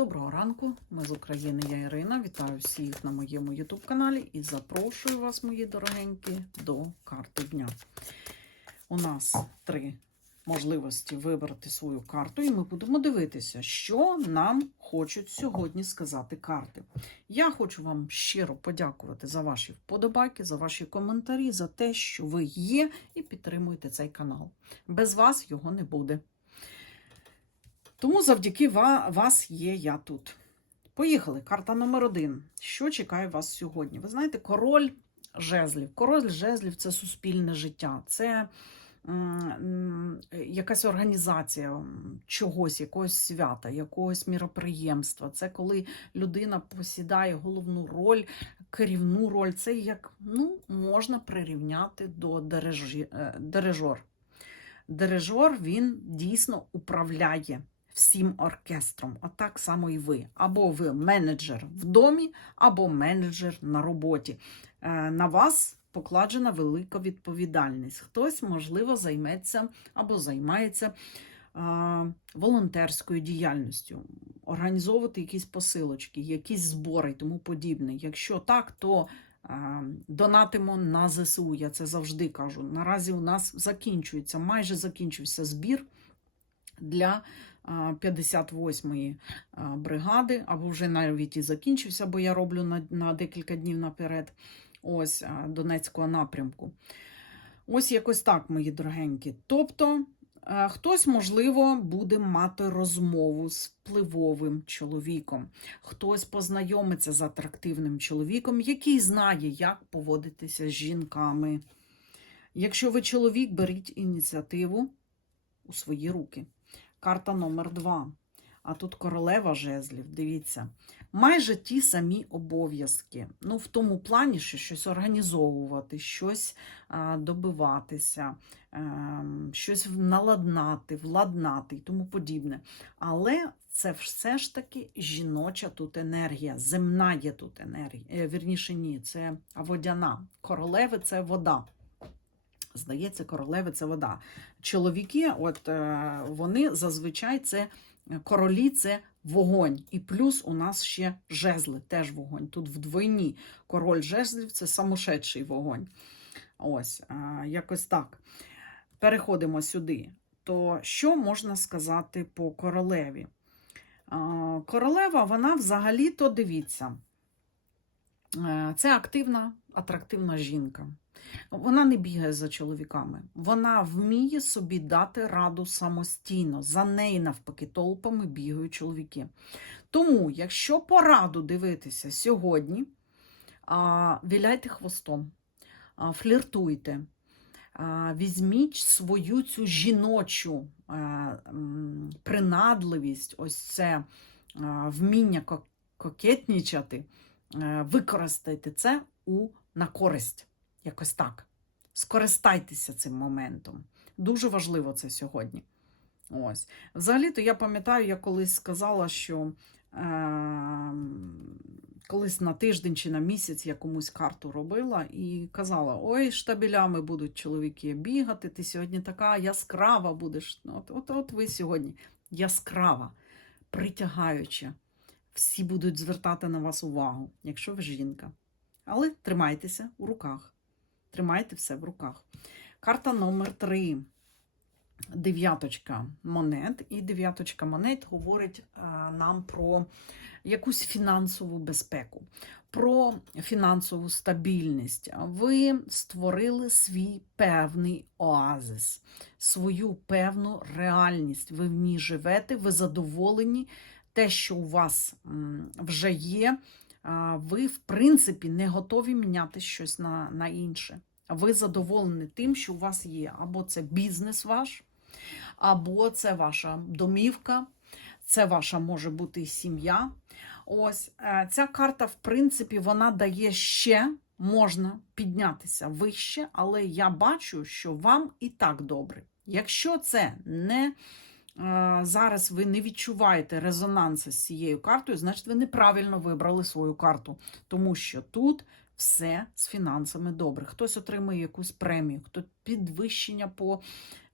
Доброго ранку, ми з України, я Ірина. Вітаю всіх на моєму YouTube каналі і запрошую вас, мої дорогенькі, до карти дня. У нас три можливості вибрати свою карту, і ми будемо дивитися, що нам хочуть сьогодні сказати карти. Я хочу вам щиро подякувати за ваші вподобайки, за ваші коментарі, за те, що ви є і підтримуєте цей канал. Без вас його не буде. Тому завдяки вас є я тут. Поїхали. Карта номер один. Що чекає вас сьогодні? Ви знаєте, король жезлів. Король жезлів це суспільне життя, це якась організація чогось, якогось свята, якогось міроприємства. Це коли людина посідає головну роль, керівну роль. Це як ну, можна прирівняти до дирижі, е, дирижор. Дирижор він дійсно управляє всім оркестром. А так само і ви. Або ви менеджер в домі, або менеджер на роботі. Е, На вас покладена велика відповідальність. Хтось, можливо, займеться або займається волонтерською діяльністю, організовувати якісь посилочки, якісь збори і тому подібне. Якщо так, то донатимо на ЗСУ. Я це завжди кажу. Наразі у нас закінчується, майже закінчився збір для 58-ї бригади, або вже навіть і закінчився, бо я роблю на, на декілька днів наперед. Ось Донецького напрямку. Ось якось так, мої дорогенькі. Тобто, е, хтось, можливо, буде мати розмову з впливовим чоловіком, хтось познайомиться з атрактивним чоловіком, який знає, як поводитися з жінками. Якщо ви чоловік, беріть ініціативу у свої руки. Карта номер два. А тут королева жезлів, дивіться, майже ті самі обов'язки. Ну, в тому плані, що щось організовувати, щось добиватися, ем, щось наладнати, владнати і тому подібне. Але це все ж таки жіноча тут енергія, земна є тут енергія. Е, Вірніше, ні, це водяна. Королеви це вода. Здається, королеви це вода. Чоловіки, от е, вони зазвичай це королі це вогонь. І плюс у нас ще жезли, теж вогонь. Тут вдвойні король жезлів це самошедший вогонь. Ось, е, якось так. Переходимо сюди. То що можна сказати по королеві? Е, Королева, вона взагалі-то дивіться. Е, Це активна, атрактивна жінка. Вона не бігає за чоловіками. Вона вміє собі дати раду самостійно. За неї, навпаки, толпами бігають чоловіки. Тому, якщо пораду дивитися сьогодні, віляйте хвостом, фліртуйте, візьміть свою цю жіночу принадливість, ось це вміння кокетнічати, е, використайте це у, на користь. Якось так. Скористайтеся цим моментом. Дуже важливо це сьогодні. Ось. Взагалі-то я пам'ятаю, я колись сказала, що е, колись на тиждень чи на місяць я комусь карту робила і казала: ой, штабелями будуть чоловіки бігати, ти сьогодні така яскрава будеш. Ну, От, от, ви сьогодні яскрава, притягаюча. Всі будуть звертати на вас увагу, якщо ви жінка. Але тримайтеся у руках. Тримайте все в руках. Карта номер 3. Дев'яточка монет. І дев'яточка монет говорить е, нам про якусь фінансову безпеку, про фінансову стабільність. Ви створили свій певний оазис, свою певну реальність. Ви в ній живете, ви задоволені. Те, що у вас вже є, ви, в принципі, не готові міняти щось на, на інше. Ви задоволені тим, що у вас є. Або це бізнес ваш, або це ваша домівка, це ваша може бути сім'я. Ось е, ця карта, в принципі, вона дає ще можна піднятися вище, але я бачу, що вам і так добре. Якщо це не е, зараз ви не відчуваєте резонансу з цією картою, значить ви неправильно вибрали свою карту, тому що тут все з фінансами добре. Хтось отримує якусь премію, хтось підвищення по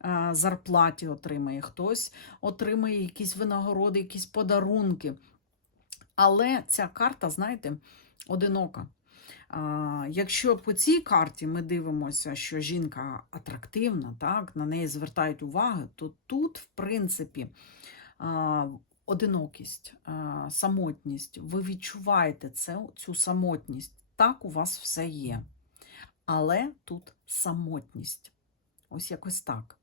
е, зарплаті отримає, хтось отримає якісь винагороди, якісь подарунки. Але ця карта, знаєте, одинока. Якщо по цій карті ми дивимося, що жінка атрактивна, так, на неї звертають увагу, то тут, в принципі, одинокість, самотність. Ви відчуваєте це, цю самотність. Так, у вас все є. Але тут самотність. Ось якось так.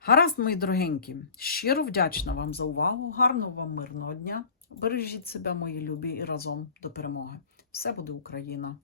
Гаразд, мої дорогенькі, щиро вдячна вам за увагу. Гарного вам мирного дня. Бережіть себе, мої любі, і разом до перемоги. Все буде Україна!